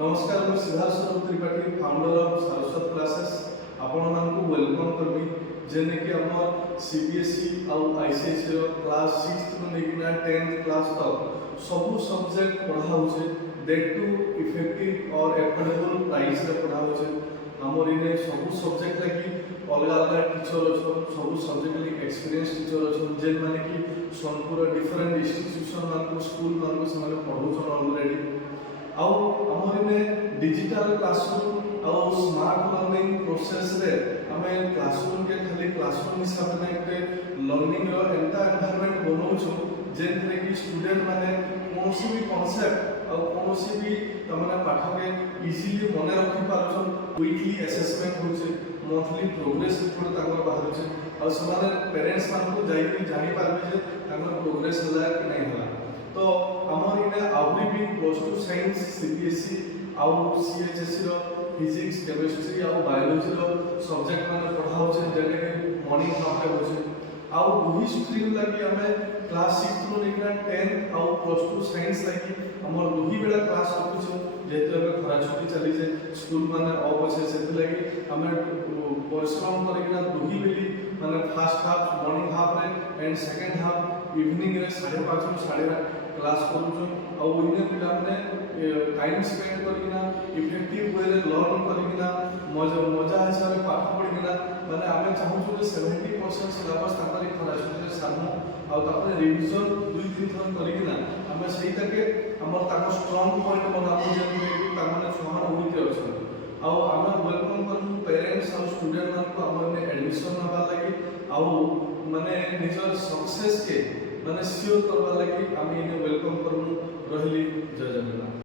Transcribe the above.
नमस्कार मैं सिद्धार्थ स्वरूप Tripathi founder of Saraswat classes आपण मानकु वेलकम करबी जेने कि हमर सीबीएसई और आईसीएसई रो क्लास 6th नु लेकिना 10th क्लास तक सब सब्जेक्ट पढ़ा होचे दैट टू इफेक्टिव और एफोर्डेबल प्राइस रे पढ़ा होचे हमर इने सब सब्जेक्ट लगी अलग अलग टीचर अछन सब सब्जेक्ट लगी एक्सपीरियंस टीचर अछन जे माने कि संपूर्ण डिफरेंट इंस्टीट्यूशन मानकु स्कूल मानकु से पढ़ौछन ऑलरेडी आउ हमर ने डिजिटल क्लासरूम और स्मार्ट लर्निंग प्रोसेस रे हमें क्लासरूम के खाली क्लासरूम हिसाब में एक लर्निंग रो एंटा एनवायरनमेंट बनाउछु जेनरे कि स्टूडेंट माने कोनोसी भी कांसेप्ट और कोनोसी भी तमने पाठ के इजीली मने रखि पारछन वीकली असेसमेंट होचे मंथली प्रोग्रेस रिपोर्ट तांगर बाहर होचे और समाने पेरेंट्स मान को जाई कि जानि पारबे जे तांगर प्रोग्रेस होला कि नहीं होला तो हमर इने आउरी भी +2 साइंस सीबीएसई आउ सीएचएसई रो फिजिक्स केमिस्ट्री आउ बायोलॉजी रो सब्जेक्ट माने पढ़ा होचे जेने कि मॉर्निंग हाफ रे होचे आउ दुही स्ट्रीम लागि हमें क्लास 6 रो लेकिन 10 आउ +2 साइंस लागि हमर दुही बेला क्लास रखुछु जेते अब खरा छुट्टी चली जे स्कूल माने ऑफ अछि सेते लागि हमें परिश्रम करिना दुही बेली माने फर्स्ट हाफ मॉर्निंग हाफ रे एंड सेकंड हाफ इवनिंग रे 5:30 8:30 क्लास करूछु और इने पिला माने टाइम स्पेंड करिना इफेक्टिव वे रे लर्न करिना मजा हिसाब रे पाठ पढिना माने आमे चाहू जे 70% सिलेबस तापरे खरा छुट्टी सामु और तापरे रिवीजन 2-3 थर करिना आमे सेटा के हमर ताको स्ट्रांग पॉइंट बनाबो जे ता माने छहन उइते अछि और आमे वेलकम करनु पेरेंट्स और स्टूडेंट मान को हमर एडमिशन नबा लागि और माने निजर सक्सेस के माने सियोर करबा लागि आमे इने वेलकम करनु रहली जय जगन्नाथ।